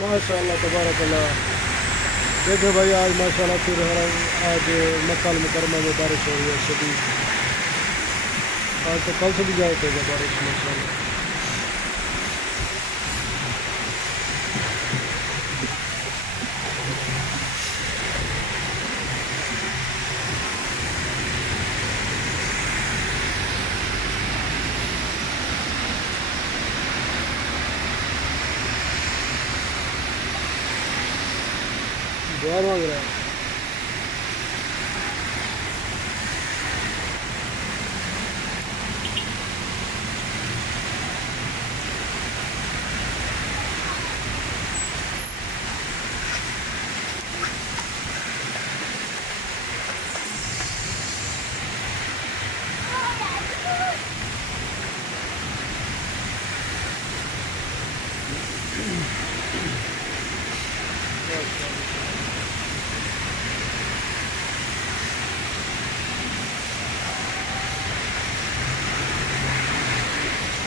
माशाअल्लाह तबारकल्लाह। देखो भाई आज माशाअल्लाह फिर आज मक्का मुकरमा में बारिश हो रही है शदीद। आज तो कल से भी ज़्यादा तेज़ है बारिश माशाअल्लाह। दुआ मांग रहा है।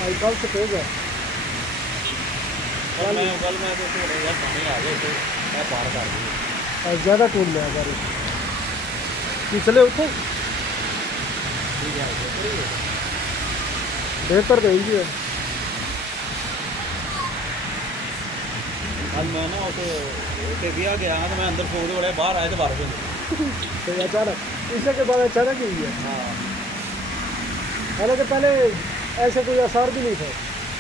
आज कल से तेज है। कल मैं तो यार पानी आ गया तो मैं पार कर दी। आज ज़्यादा टूट गया बारिश। पिछले उठो बेहतर तो यही है। आज मैं ना उसे गया तो मैं अंदर सो रहे बाहर आए तो बारिश हो तो अचानक इससे के बाद अचानक ही है। हाँ हालांकि पहले ऐसे कोई आसार भी नहीं था,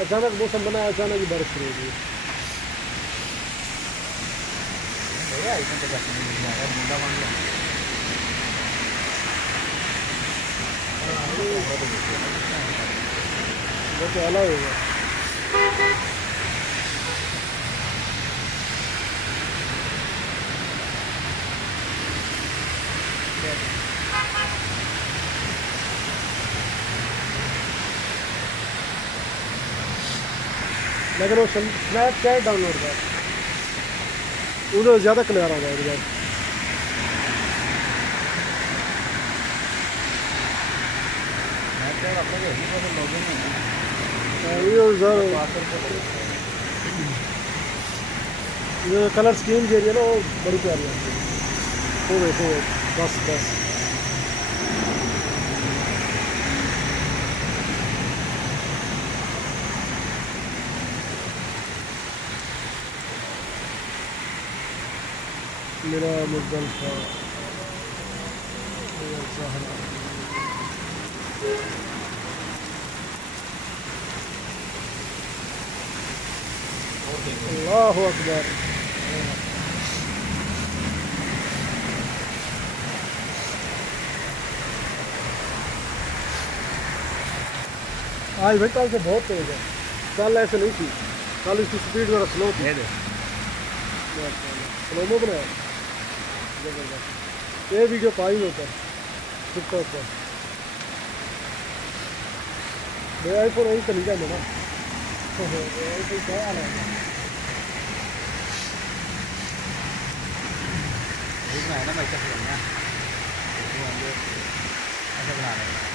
अचानक मौसम बना, अचानक ही बारिश शुरू हो गई। वो तो अलग होगा। लेकिन वो स्नैपचैट डाउनलोड कर उन्हें ज़्यादा क्लियर आ जाएगा। ये कलर स्कीम जो है ना वो बड़ी प्यारी आती है। वो देखो बस बस मेरा मुज़्ज़लिफ़ा अल्लाहु अकबर। आज भाई कल से बहुत तेज है, कल ऐसे नहीं थी। कल इसकी स्पीड ज़रा स्लो थी। स्लोमो बनाया जबरदस्त। ये वीडियो पाई होता है टिकटॉक पर। मेरा आईफोन यही तो निकाल देना। आईफोन क्या आ रहा है ना मैं ऐसा करना ऐसा बना रहा